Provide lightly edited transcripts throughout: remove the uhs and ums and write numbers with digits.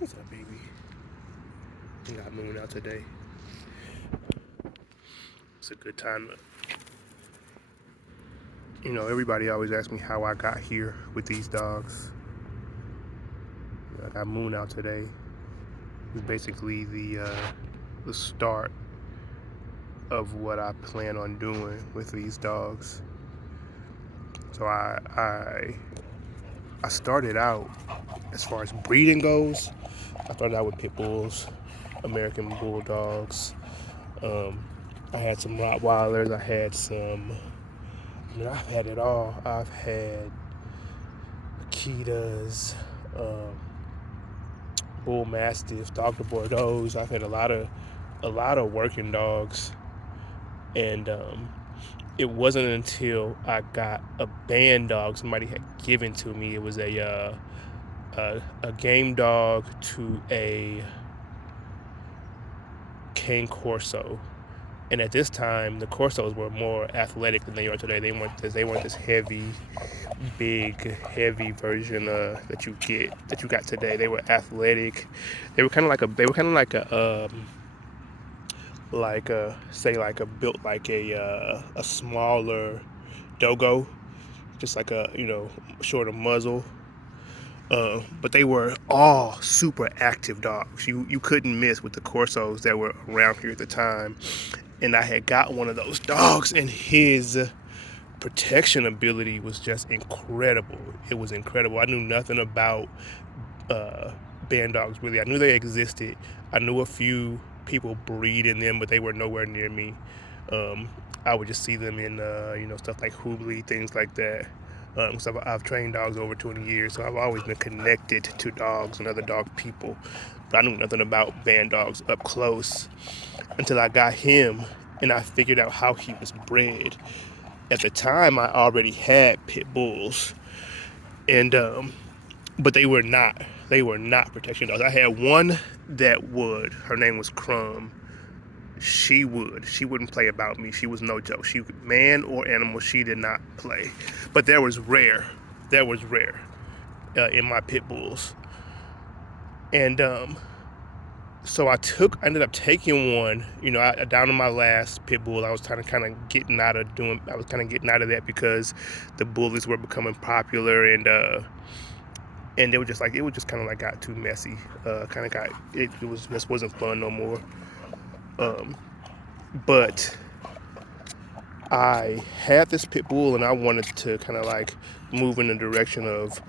What's up, baby? I got Moon out today. It's a good time. Everybody always asks me how I got here with these dogs. I got Moon out today. It's basically the start of what I plan on doing with these dogs. So I started out, as far as breeding goes, I started out with pit bulls, American bulldogs. I had some Rottweilers. I've had it all. I've had Akitas, um, Bull Mastiffs, Dr. Bordeaux's. I've had a lot of working dogs, and it wasn't until I got a band dog somebody had given to me. It was a game dog to a cane corso. And at this time, the Corsos were more athletic than they are today. They weren't this heavy, big, heavy version that you got today. They were athletic. They were kind of like a say like a built like a smaller dogo, just like a shorter muzzle. But they were all super active dogs. You couldn't miss with the Corsos that were around here at the time. And I had got one of those dogs, and his protection ability was just incredible. It was incredible. I knew nothing about band dogs really. I knew they existed. I knew a few people breeding them, but they were nowhere near me. I would just see them in stuff like Hoobly, things like that. So I've trained dogs over 20 years, so I've always been connected to dogs and other dog people. But I knew nothing about band dogs up close until I got him, and I figured out how he was bred. At the time, I already had pit bulls, and but they were not protection dogs. I had one that would. Her name was Crumb. She wouldn't play about me. She was no joke. She man or animal, she did not play. But that was rare in my pit bulls. And so I ended up taking one. Down to my last pit bull, I was kind of getting out of doing. I was kind of getting out of that because the bullies were becoming popular, and it was just kind of like got too messy. Kind of got it was just wasn't fun no more. Um, but I had this pit bull, and I wanted to kind of like move in the direction of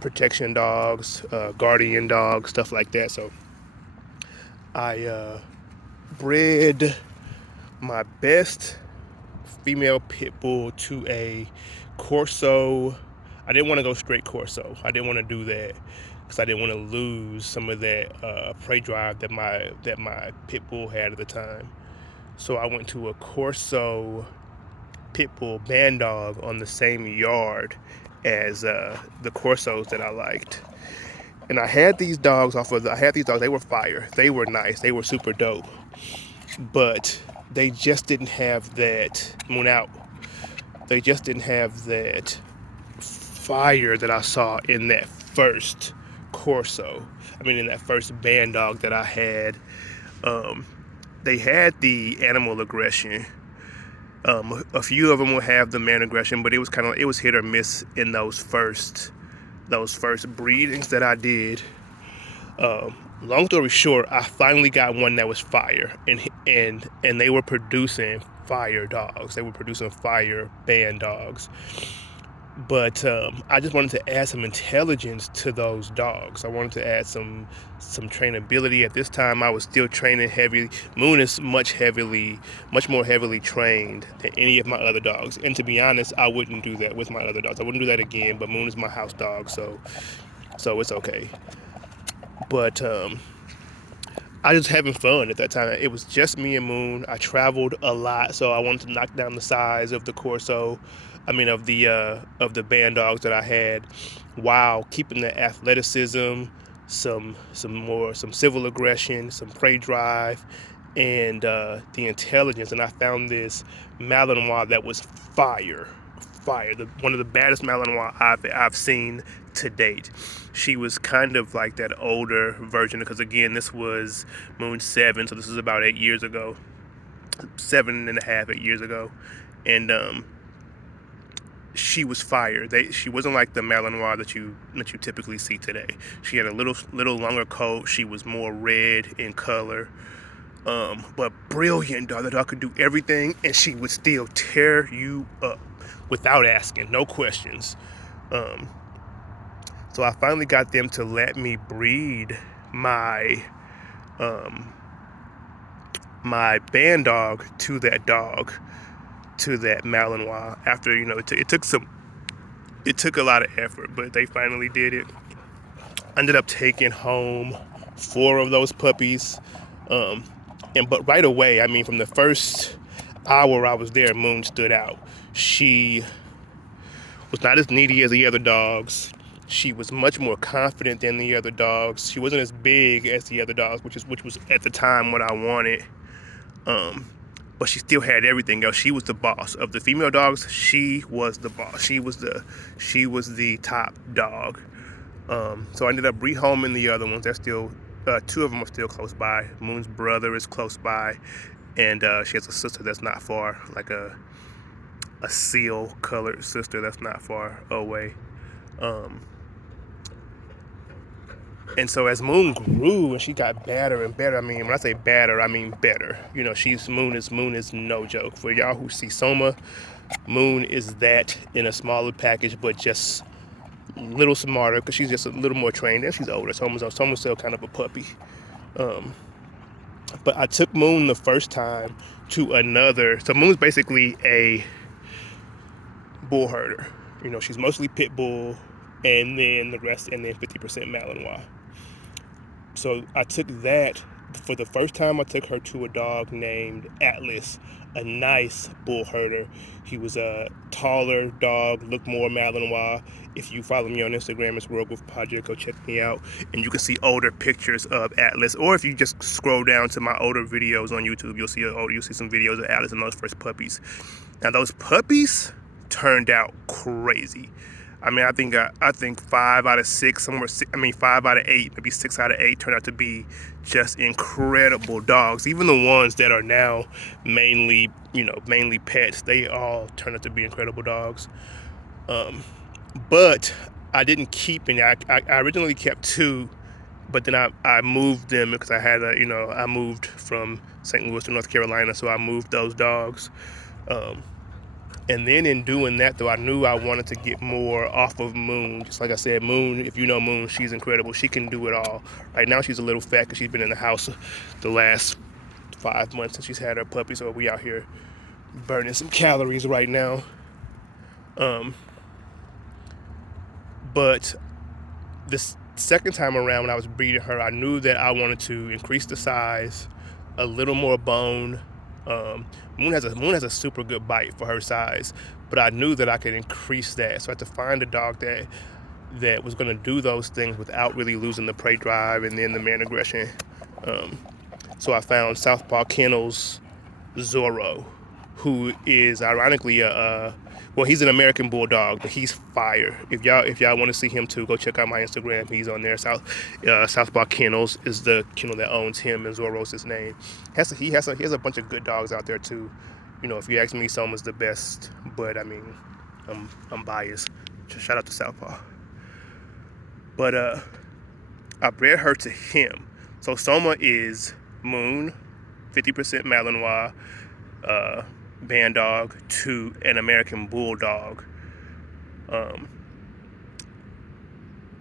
protection dogs, guardian dogs, stuff like that. So I bred my best female pit bull to a Corso. I didn't want to go straight Corso. I didn't want to do that because I didn't want to lose some of that prey drive that my pit bull had at the time. So I went to a Corso pit bull band dog on the same yard as the Corsos that I liked. And I had these dogs They were fire. They were nice. They were super dope. But they just didn't have that Moon out. They just didn't have that fire that I saw in that first Corso. In that first band dog that I had. Um, they had the animal aggression. A few of them would have the man aggression, but it was hit or miss in those first breedings that I did. Long story short, I finally got one that was fire, and they were producing fire dogs. They were producing fire band dogs. But I just wanted to add some intelligence to those dogs. I wanted to add some trainability. At this time, I was still training heavy. Moon is much more heavily trained than any of my other dogs. And to be honest, I wouldn't do that with my other dogs. I wouldn't do that again. But Moon is my house dog, so it's okay. But I was having fun at that time. It was just me and Moon. I traveled a lot, so I wanted to knock down the size of the Corso. Of the band dogs that I had, while keeping the athleticism, some civil aggression, some prey drive, and the intelligence. And I found this Malinois that was fire. One of the baddest Malinois I've seen to date. She was kind of like that older version, because again, this was Moon 7, so this is about 8 years ago, 7.5, 8 years ago. And she was fire. She wasn't like the Malinois that you typically see today. She had a little longer coat. She was more red in color, but brilliant dog. The dog could do everything, and she would still tear you up without asking, no questions. So I finally got them to let me breed my my band dog to that Malinois. After, you know, it took a lot of effort, but they finally did it. I ended up taking home 4 of those puppies, but right away, I mean, from the first hour I was there, Moon stood out. She was not as needy as the other dogs. She was much more confident than the other dogs. She wasn't as big as the other dogs, which was at the time what I wanted. But she still had everything else. She was the boss of the female dogs. She was the boss. She was the top dog. So I ended up rehoming the other ones. They're still 2 of them are still close by. Moon's brother is close by, and she has a sister that's not far, like a seal colored sister that's not far away. And so as Moon grew and she got better and better, I mean, when I say better, I mean better. You know, Moon is no joke. For y'all who see Soma, Moon is that in a smaller package, but just a little smarter, because she's just a little more trained and she's older. Soma's still kind of a puppy. But I took Moon the first time to another. So Moon's basically a bull herder. You know, she's mostly pit bull, and then 50% Malinois. So I took that for the first time. I took her to a dog named Atlas, a nice bull herder. He was a taller dog, looked more Malinois. If you follow me on Instagram, it's Roguewolfproject. Go check me out, and you can see older pictures of Atlas. Or if you just scroll down to my older videos on YouTube, you'll see some videos of Atlas and those first puppies. Now those puppies turned out crazy. I mean, I think 5 out of 6, 5 out of 8, maybe 6 out of 8 turned out to be just incredible dogs. Even the ones that are now mainly pets, they all turned out to be incredible dogs. But I didn't keep any. I originally kept 2, but then I moved them because I moved from St. Louis to North Carolina, so I moved those dogs. And then in doing that, though, I knew I wanted to get more off of Moon. Just like I said, Moon, if you know Moon, she's incredible. She can do it all. Right now, she's a little fat because she's been in the house the last 5 months since she's had her puppy. So we out here burning some calories right now. But this second time around when I was breeding her, I knew that I wanted to increase the size, a little more bone. Moon has a super good bite for her size, but I knew that I could increase that. So I had to find a dog that was going to do those things without really losing the prey drive and then the man aggression. So I found Southpaw Kennels Zorro, who is ironically he's an American Bulldog, but he's fire. If y'all want to see him too, go check out my Instagram. He's on there. Southpaw Kennels is the kennel that owns him, and Zorro's his name. He has a bunch of good dogs out there too. You know, if you ask me, Soma's the best, but I mean, I'm biased. Shout out to Southpaw. But I bred her to him. So Soma is Moon, 50% Malinois, band dog, to an American Bulldog.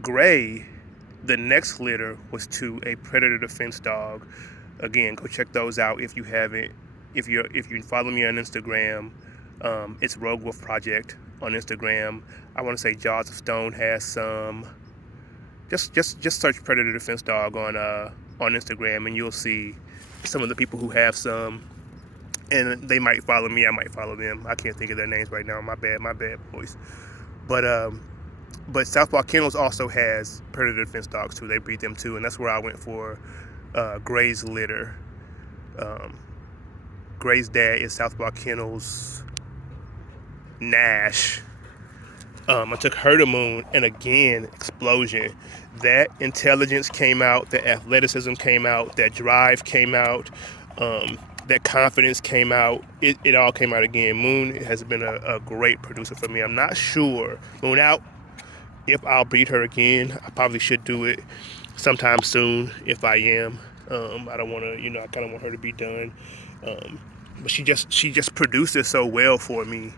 Gray, the next litter, was to a predator defense dog. Again, go check those out if you haven't. If you follow me on Instagram, it's Roguewolfproject on Instagram. I want to say Jaws of Stone has some. Just search predator defense dog on Instagram, and you'll see some of the people who have some. And they might follow me, I might follow them. I can't think of their names right now. My bad, boys. But Southpaw Kennels also has predator defense dogs too. They breed them too, and that's where I went for Gray's litter. Gray's dad is Southpaw Kennels Nash, I took her to Moon, and again, explosion. That intelligence came out, that athleticism came out, that drive came out, that confidence came out. It all came out again. Moon has been a great producer for me. I'm not sure, Moon out, if I'll breed her again. I probably should do it sometime soon if I am. I don't want to, I kind of want her to be done. Um, but she just produces so well for me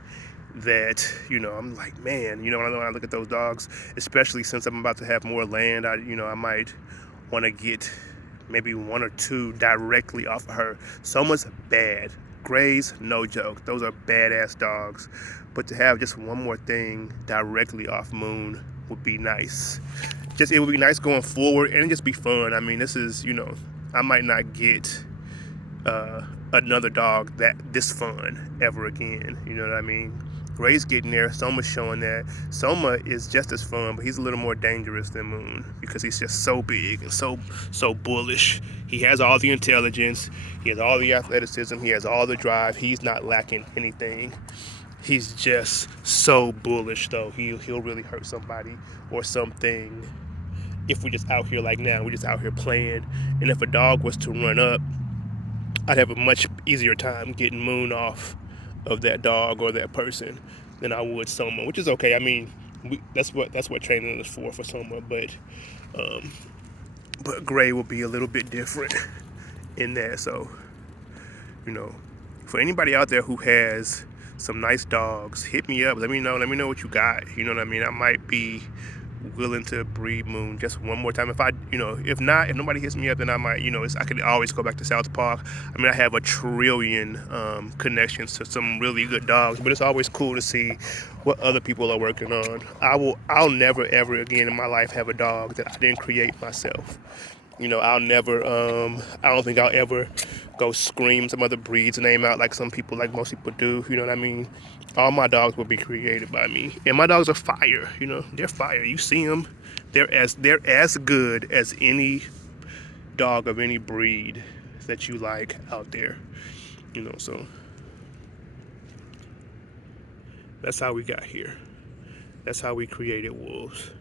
that I'm like, man, when I look at those dogs, especially since I'm about to have more land, I might want to get maybe one or two directly off of her. Someone's bad. Grays, no joke. Those are badass dogs. But to have just one more thing directly off Moon would be nice. It would be nice going forward, and just be fun. I mean, this is, I might not get another dog this fun ever again. You know what I mean? Gray's getting there. Soma's showing that. Soma is just as fun, but he's a little more dangerous than Moon because he's just so big and so bullish. He has all the intelligence. He has all the athleticism. He has all the drive. He's not lacking anything. He's just so bullish, though. He'll really hurt somebody or something if we're just out here like now. We're just out here playing. And if a dog was to run up, I'd have a much easier time getting Moon off of that dog or that person than I would Soma, which is okay. I mean, that's what training is for Soma, but Gray will be a little bit different in that. So, for anybody out there who has some nice dogs, hit me up. Let me know what you got. You know what I mean? I might be willing to breed Moon just one more time. If nobody hits me up, then I might, I could always go back to South Park. I mean, I have a trillion connections to some really good dogs, but it's always cool to see what other people are working on. I'll never ever again in my life have a dog that I didn't create myself. I'll never, I don't think I'll ever go scream some other breed's name out like most people do. You know what I mean? All my dogs will be created by me. And my dogs are fire, they're fire. You see them, they're as good as any dog of any breed that you like out there. So that's how we got here. That's how we created wolves.